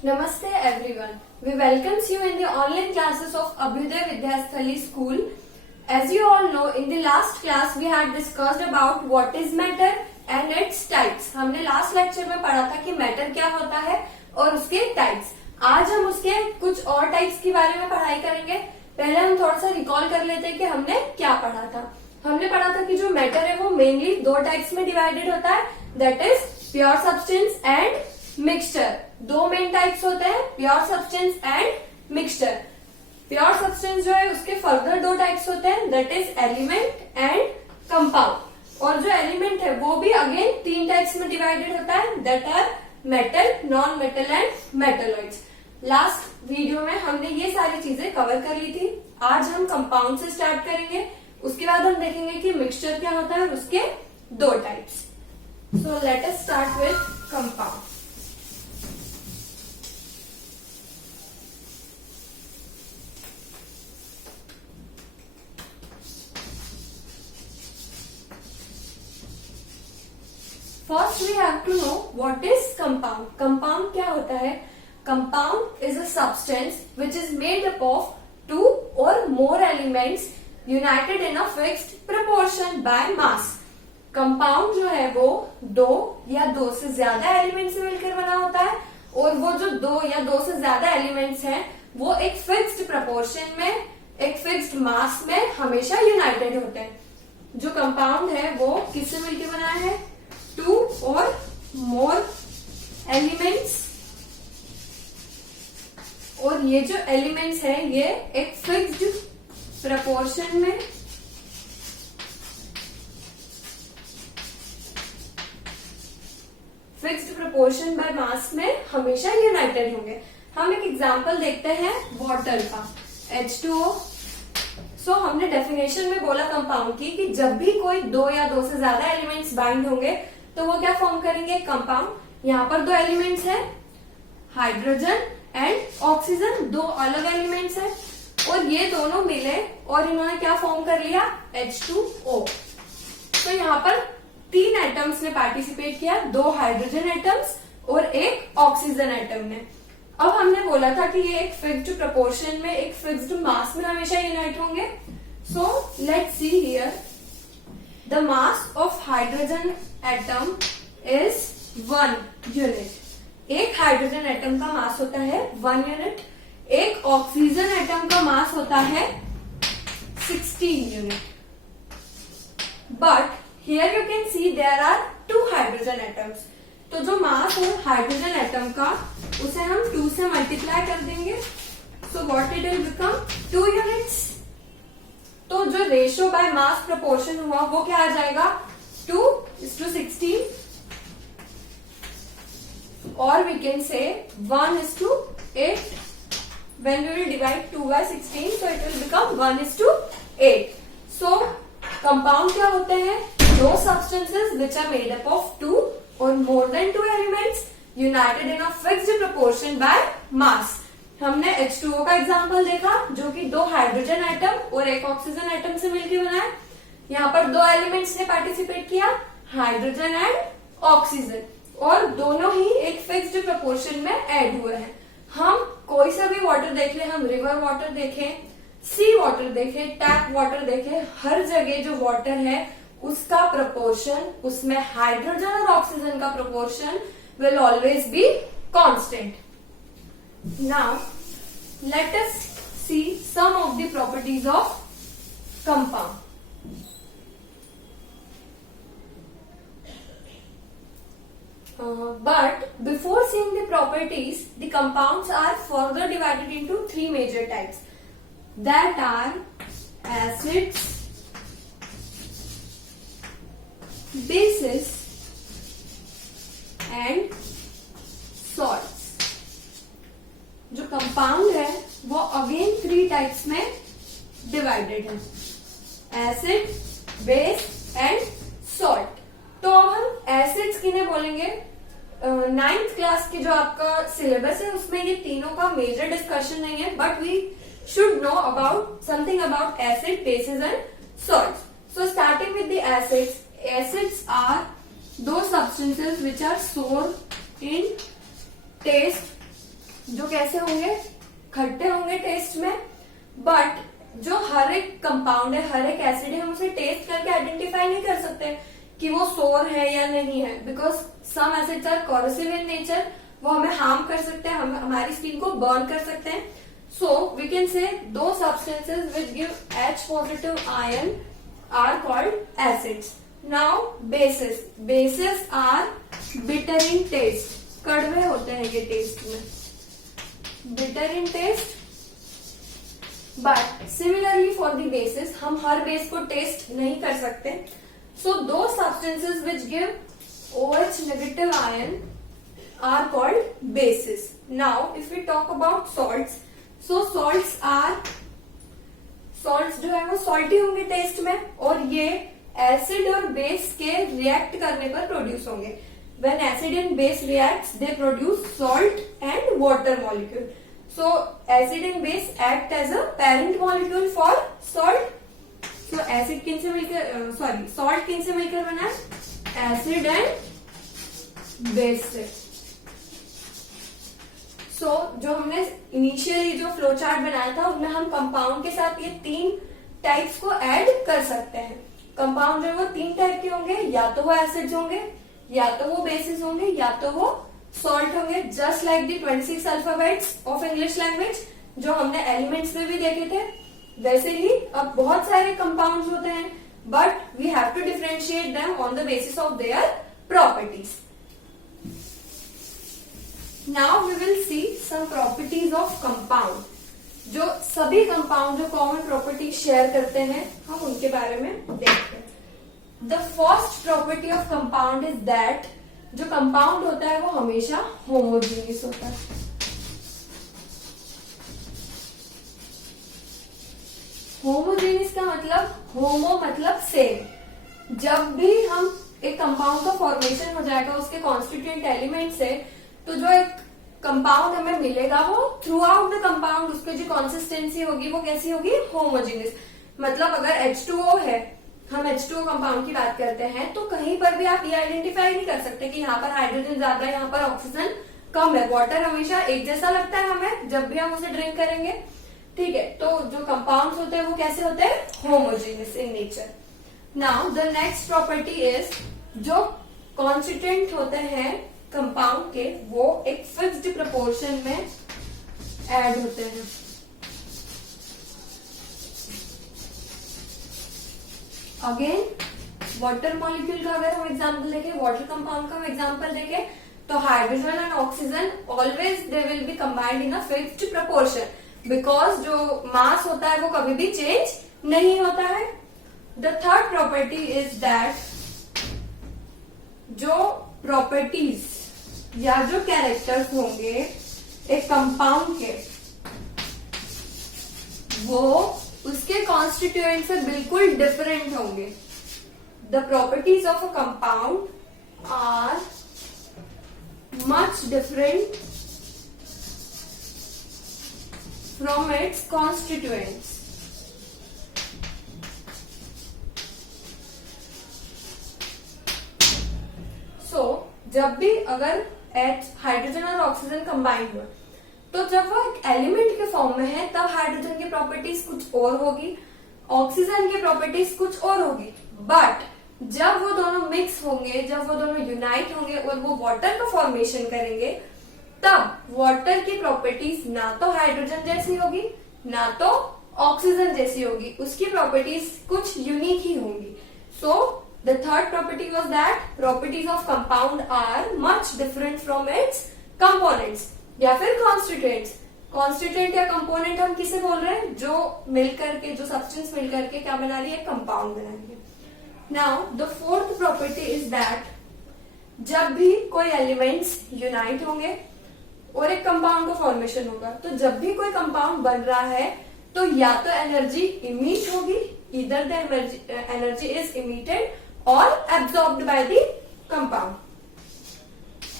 Namaste everyone. We welcome you in the online classes of Abhyuday Vidyasthali School. As you all know, in the last class we had discussed about what is matter and its types. हमने last lecture में पढ़ा था कि matter क्या होता है और उसके टाइप्स. आज हम उसके कुछ और टाइप्स के बारे में पढ़ाई करेंगे. पहले हम थोड़ा सा रिकॉल कर लेते हैं कि हमने क्या पढ़ा था. हमने पढ़ा था कि जो मैटर है वो मेनली दो टाइप्स में डिवाइडेड होता है, that is pure substance and mixture. दो मेन टाइप्स होते हैं, pure substance and mixture. Pure substance जो है उसके फर्दर दो टाइप्स होते हैं, that is element and compound. और जो एलिमेंट है वो भी अगेन तीन टाइप्स में डिवाइडेड होता है, that are metal, non metal and metalloids. Last video में हमने ये सारी चीजें कवर कर ली थी. आज हम कंपाउंड से स्टार्ट करेंगे, उसके बाद हम देखेंगे कि मिक्सचर क्या होता है और उसके दो types. So let us start with compound. First we have to know what is compound. Compound क्या होता है? Compound is a substance which is made up of two or more elements united in a fixed proportion by mass. Compound जो है वो दो या दो से ज्यादा एलिमेंट से मिलकर बना होता है, और वो जो दो या दो से ज्यादा एलिमेंट्स हैं वो एक फिक्स्ड प्रपोर्शन में, एक फिक्स्ड मास में हमेशा यूनाइटेड होते हैं. जो कंपाउंड है वो किससे मिलकर बना है? To or more elements. और ये जो एलिमेंट्स है ये एक फिक्स्ड प्रपोर्शन में फिक्स्ड प्रपोर्शन बाय मास में हमेशा यूनाइटेड होंगे. हम एक एग्जांपल देखते हैं वाटर का, H2O. सो हमने डेफिनेशन में बोला कंपाउंड की कि जब भी कोई दो या दो से ज्यादा एलिमेंट्स बाइंड होंगे तो वो क्या फॉर्म करेंगे? कंपाउंड. यहाँ पर दो एलिमेंट्स हैं, हाइड्रोजन एंड ऑक्सीजन, दो अलग एलिमेंट्स हैं, और ये दोनों मिले और इन्होंने क्या फॉर्म कर लिया? H2O. तो यहाँ पर तीन एटम्स ने पार्टिसिपेट किया, दो हाइड्रोजन एटम्स और एक ऑक्सीजन एटम ने. अब हमने बोला था कि ये एक फिक्स्ड प्रपोर्शन में, एक फिक्स्ड मास में हमेशा यूनाइट होंगे. सो let's see here, the mass of hydrogen atom is 1 unit. एक हाइड्रोजन एटम का मास होता है 1 यूनिट. एक ऑक्सीजन एटम का मास होता है 16 unit. But here you can see there are 2 hydrogen atoms. तो जो मास है हाइड्रोजन एटम का उसे हम 2 से मल्टीप्लाई कर देंगे. So what it will become? 2 units. तो जो रेशियो बाय मास प्रोपोर्शन हुआ वो क्या आ जाएगा? 2:16, or we can say 1:8. When we will divide 2 by 16, so it will become 1:8. So compound क्या होते हैं? दो substances which are made up of 2 or more than 2 elements united in a fixed proportion by mass. हमने H2O का example देखा जो कि दो हाइड्रोजन एटम और एक ऑक्सीजन एटम से मिलकर बना है. यहाँ पर दो एलिमेंट्स ने पार्टिसिपेट किया, हाइड्रोजन एंड ऑक्सीजन, और दोनों ही एक फिक्स्ड प्रपोर्शन में ऐड हुए हैं. हम कोई सा भी वाटर देख ले, हम रिवर वाटर देखें, सी वाटर देखें, टैप वाटर देखें, हर जगह जो वाटर है उसका प्रपोर्शन, उसमें हाइड्रोजन और ऑक्सीजन का proportion will always be constant. Now, let us see some of the properties of compound. But before seeing the properties, the compounds are further divided into 3 major types. That are acids, bases, and salts. जो compound है वो again 3 types में divided है, acid, base and salt. तो अब हम acids किन्हें बोलेंगे? 9th क्लास की जो आपका सिलेबस है उसमें ये तीनों का मेजर डिस्कशन नहीं है, but we should know about something about acid, bases and salt. So starting with the acids. Acids are those substances which are sour in taste जो कैसे होंगे, खट्टे होंगे टेस्ट में, बट जो हर एक कंपाउंड है, हर एक एसिड है, हम उसे टेस्ट करके आइडेंटिफाई नहीं कर सकते कि वो सोर है या नहीं है, because some acids are corrosive in nature, वो हमें हार्म कर सकते हैं, हम हमारी स्किन को बर्न कर सकते हैं. So we can say those substances which give H positive ion are called acids. Now bases, bases are bitter in taste, कड़वे होते हैं ये टेस्ट में, bitter in taste. But similarly for the bases, हम हर बेस को test नहीं कर सकते. So those substances which give OH negative ion are called bases. Now if we talk about salts, so salts जो है वो सॉल्टी होंगे टेस्ट में, और ये एसिड और बेस के रिएक्ट करने पर प्रोड्यूस होंगे. When acid and base reacts, they produce salt and water molecule. So acid and base act as a parent molecule for salt. So acid किन से मिलकर salt किन से मिलकर बना है, acid and base से. So जो हमने इनिशियली जो फ्लो चार्ट बनाया था उनमें हम कंपाउंड के साथ ये तीन टाइप्स को ऐड कर सकते हैं. कंपाउंड जो वो तीन टाइप के होंगे, या तो वो एसिड्स होंगे, या तो वो बेसिस होंगे, या तो वो सॉल्ट होंगे. Just like the 26 alphabets of English language जो हमने एलिमेंट्स में भी देखे थे, वैसे ही अब बहुत सारे कंपाउंड्स होते हैं, but we have to differentiate them on the basis of their properties. Now we will see some properties of compound. जो सभी कंपाउंड जो कॉमन प्रॉपर्टी शेयर करते हैं, हम उनके बारे में देखते हैं. The first property of compound is that जो कंपाउंड होता है वो हमेशा होमोजीनियस होता है. होमोजीनियस का मतलब, होमो मतलब सेम. जब भी हम एक कंपाउंड का फॉर्मेशन हो जाएगा उसके कॉन्स्टिट्यूएंट एलिमेंट से, तो जो एक कंपाउंड हमें मिलेगा वो थ्रू आउट द कंपाउंड उसकी जो कंसिस्टेंसी होगी वो कैसी होगी, होमोजीनियस. मतलब अगर H2O है, हम H2O कंपाउंड की बात करते हैं, तो कहीं पर भी आप ये आइडेंटिफाई नहीं कर सकते कि यहाँ पर हाइड्रोजन ज्यादा है, यहाँ पर ऑक्सीजन कम है. वाटर हमेशा एक जैसा लगता है हमें जब भी हम उसे ड्रिंक करेंगे. ठीक है, तो जो कंपाउंड्स होते हैं वो कैसे होते हैं, homogeneous in nature. Now the next property is जो कॉन्स्टिट्यूएंट होते हैं कंपाउंड के, वो एक फिक्स्ड प्रोपोर्शन में ऐड होते हैं. अगेन वाटर मॉलिक्यूल का अगर हम एग्जांपल देखें, वाटर कंपाउंड का हम एग्जांपल देखें, तो hydrogen and oxygen always they will be combined in a fixed proportion, because जो मास होता है वो कभी भी चेंज नहीं होता है. The third property is that जो प्रॉपर्टीज या जो कैरेक्टर्स होंगे एक कंपाउंड के, वो उसके कॉन्स्टिट्यूएंट से बिल्कुल डिफरेंट होंगे. The properties of a compound are much different from its constituents. So जब भी अगर हाइड्रोजन और ऑक्सीजन कंबाइंड हुआ, तो जब वो एक एलिमेंट के फॉर्म में है तब हाइड्रोजन की प्रॉपर्टीज कुछ और होगी, ऑक्सीजन की प्रॉपर्टीज कुछ और होगी. बट जब वो दोनों मिक्स होंगे, जब वो दोनों यूनाइट होंगे और वो वाटर का फॉर्मेशन करेंगे, तब वाटर की प्रॉपर्टीज ना तो हाइड्रोजन जैसी होगी ना तो ऑक्सीजन जैसी होगी, उसकी प्रॉपर्टीज कुछ यूनिक ही होंगी. सो the third property was that properties of compound are much different from its components या फिर constituents. constituent या component हम किसे बोल रहे हैं, जो मिलकर के, जो substance मिलकर के क्या बना रही है, compound बना रही है. now the fourth property is that जब भी कोई elements unite होंगे और एक compound का formation होगा, तो जब भी कोई compound बन रहा है तो या तो energy emit होगी, either the energy is emitted or absorbed by the compound.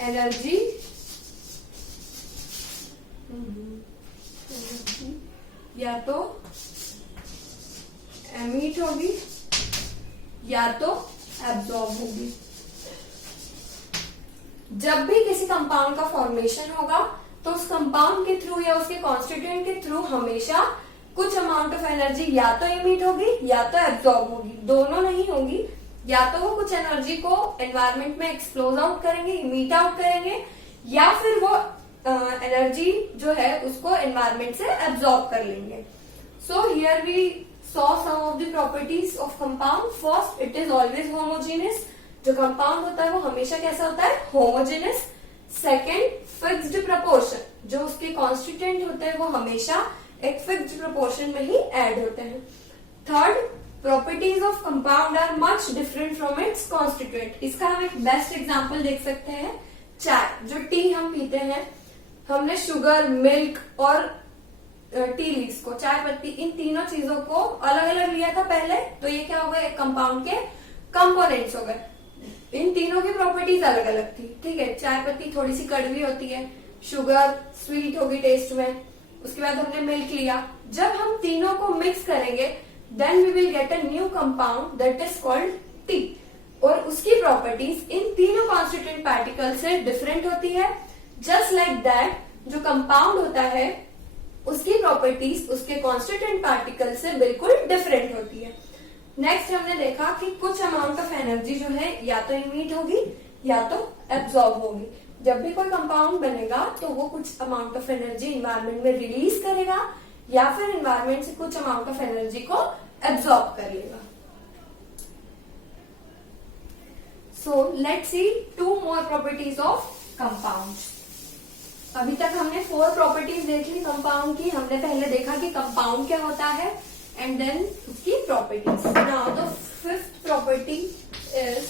Energy या तो emit होगी या तो absorb होगी. जब भी किसी कंपाउंड का फॉर्मेशन होगा तो उस कंपाउंड के थ्रू या उसके कॉन्स्टिट्यूएंट के थ्रू हमेशा कुछ अमाउंट ऑफ एनर्जी या तो इमिट होगी या तो एब्जॉर्ब होगी, दोनों नहीं होगी। या तो वो कुछ एनर्जी को एनवायरमेंट में एक्सप्लोज आउट करेंगे, इमिट आउट करेंगे, या फिर वो एनर्जी जो है उसको एनवायरमेंट से एब्जॉर्ब कर लेंगे। So here we saw some of the properties of compound. First, it is always homogeneous. जो कंपाउंड होता है वो हमेशा कैसा होता है? होमोजेनियस। Second, fixed proportion. जो उसके कॉन्स्टिट्यूएंट होते हैं वो हमेशा एक फिक्स्ड प्रोपोर्शन में ही ऐड होते हैं। Third, properties of compound are much different from its constituent. इसका हम एक बेस्ट एग्जांपल देख सकते हैं, चाय। जो टी हम पीते हैं, हमने शुगर, मिल्क और टी लीव्स को, चाय पत्ती, इन तीनों चीजों को अलग अलग लिया था पहले, तो ये क्या हो गए? एक कंपाउंड के कंपोनेंट्स हो गए। इन तीनों की प्रॉपर्टीज अलग अलग थी, ठीक है। चाय पत्ती थोड़ी सी कड़वी होती है, शुगर स्वीट होगी टेस्ट में, उसके बाद हमने मिल्क लिया। जब हम तीनों को मिक्स करेंगे then we will get a new compound that is called T. और उसकी प्रॉपर्टीज इन तीनों कॉन्स्टिट्यूएंट पार्टिकल से डिफरेंट होती है। जस्ट लाइक दैट, जो कंपाउंड होता है उसकी प्रॉपर्टीज उसके कॉन्स्टिट्यूएंट पार्टिकल से बिल्कुल डिफरेंट होती है। नेक्स्ट हमने देखा कि कुछ अमाउंट ऑफ एनर्जी जो है या तो इमिट होगी या तो एब्जॉर्ब होगी। जब भी कोई कंपाउंड बनेगा तो वो कुछ अमाउंट ऑफ एनर्जी इन्वायरमेंट में रिलीज करेगा या फिर इन्वायरमेंट से कुछ अमाउंट ऑफ एनर्जी को एब्जॉर्ब कर लेगा। So let's see two more properties of compounds. अभी तक हमने 4 प्रॉपर्टीज देख ली कंपाउंड की। हमने पहले देखा कि कंपाउंड क्या होता है एंड देन उसकी properties. Now the 5th property is,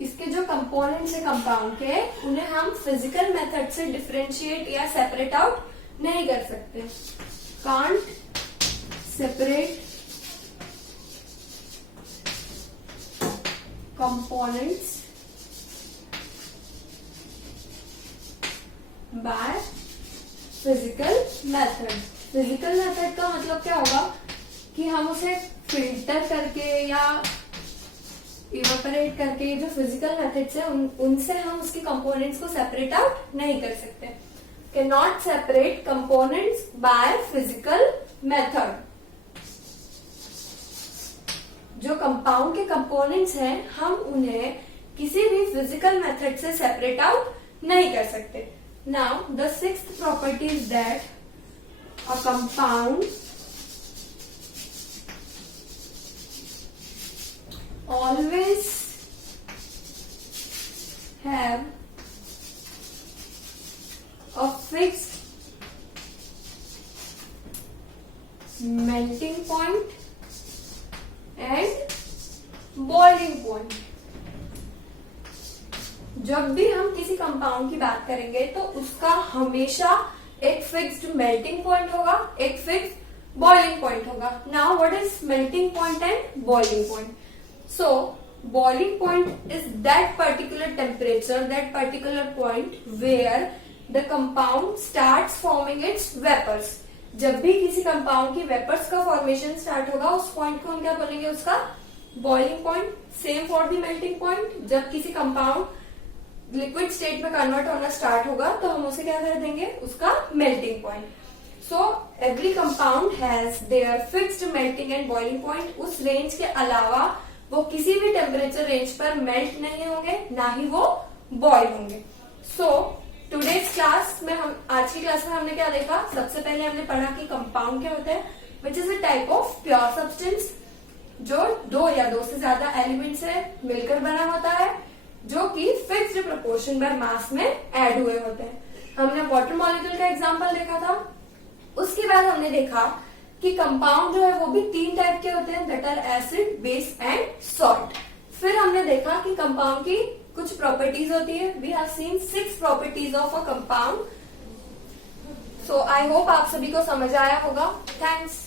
इसके जो कंपोनेंट्स है कंपाउंड के, उन्हें हम फिजिकल मेथड से डिफरेंशिएट या सेपरेट आउट नहीं कर सकते। Can't separate components by physical method. Physical method का मतलब क्या होगा कि हम उसे फिल्टर करके या इवेपोरेट करके, जो फिजिकल मेथड्स है उनसे हम उसके कंपोनेंट्स को सेपरेट आउट नहीं कर सकते। Can not separate components by physical method. जो कंपाउंड के कंपोनेंट्स हैं हम उन्हें किसी भी फिजिकल मेथड से सेपरेट आउट नहीं कर सकते। Now the 6th property is that a compound always have a fixed melting point and boiling point। जब भी हम किसी कंपाउंड की बात करेंगे तो उसका हमेशा एक फिक्स्ड मेल्टिंग पॉइंट होगा, एक फिक्स्ड बॉइलिंग पॉइंट होगा। Now what is melting point and boiling point? So, boiling point is that particular temperature, that particular point where the compound starts forming its vapors। जब भी किसी compound की vapours का formation start होगा उस point को हम क्या बोलेंगे? उसका boiling point. Same for the melting point. जब किसी कंपाउंड लिक्विड स्टेट में कन्वर्ट होना स्टार्ट होगा तो हम उसे क्या कर देंगे? उसका melting point. So every compound has their fixed melting and boiling point. उस रेंज के अलावा वो किसी भी टेम्परेचर रेंज पर मेल्ट नहीं होंगे, ना ही वो बॉयल होंगे। सो टुडेज क्लास में आज की क्लास में हमने क्या देखा? सबसे पहले हमने पढ़ा कि कंपाउंड क्या होता है, which is a type of pure substance जो 2 या 2 से ज्यादा एलिमेंट से मिलकर बना होता है, जो कि फिक्स्ड प्रोपोर्शन बाय मास में ऐड हुए होते हैं। हमने वाटर मॉलिक्यूल का एग्जाम्पल देखा था। उसके बाद हमने देखा कि कंपाउंड जो है वो भी 3 टाइप के होते हैं, that are acid, base and salt. फिर हमने देखा कि कंपाउंड की कुछ प्रॉपर्टीज होती है। We have seen 6 properties of a compound. So I hope आप सभी को समझ आया होगा। थैंक्स।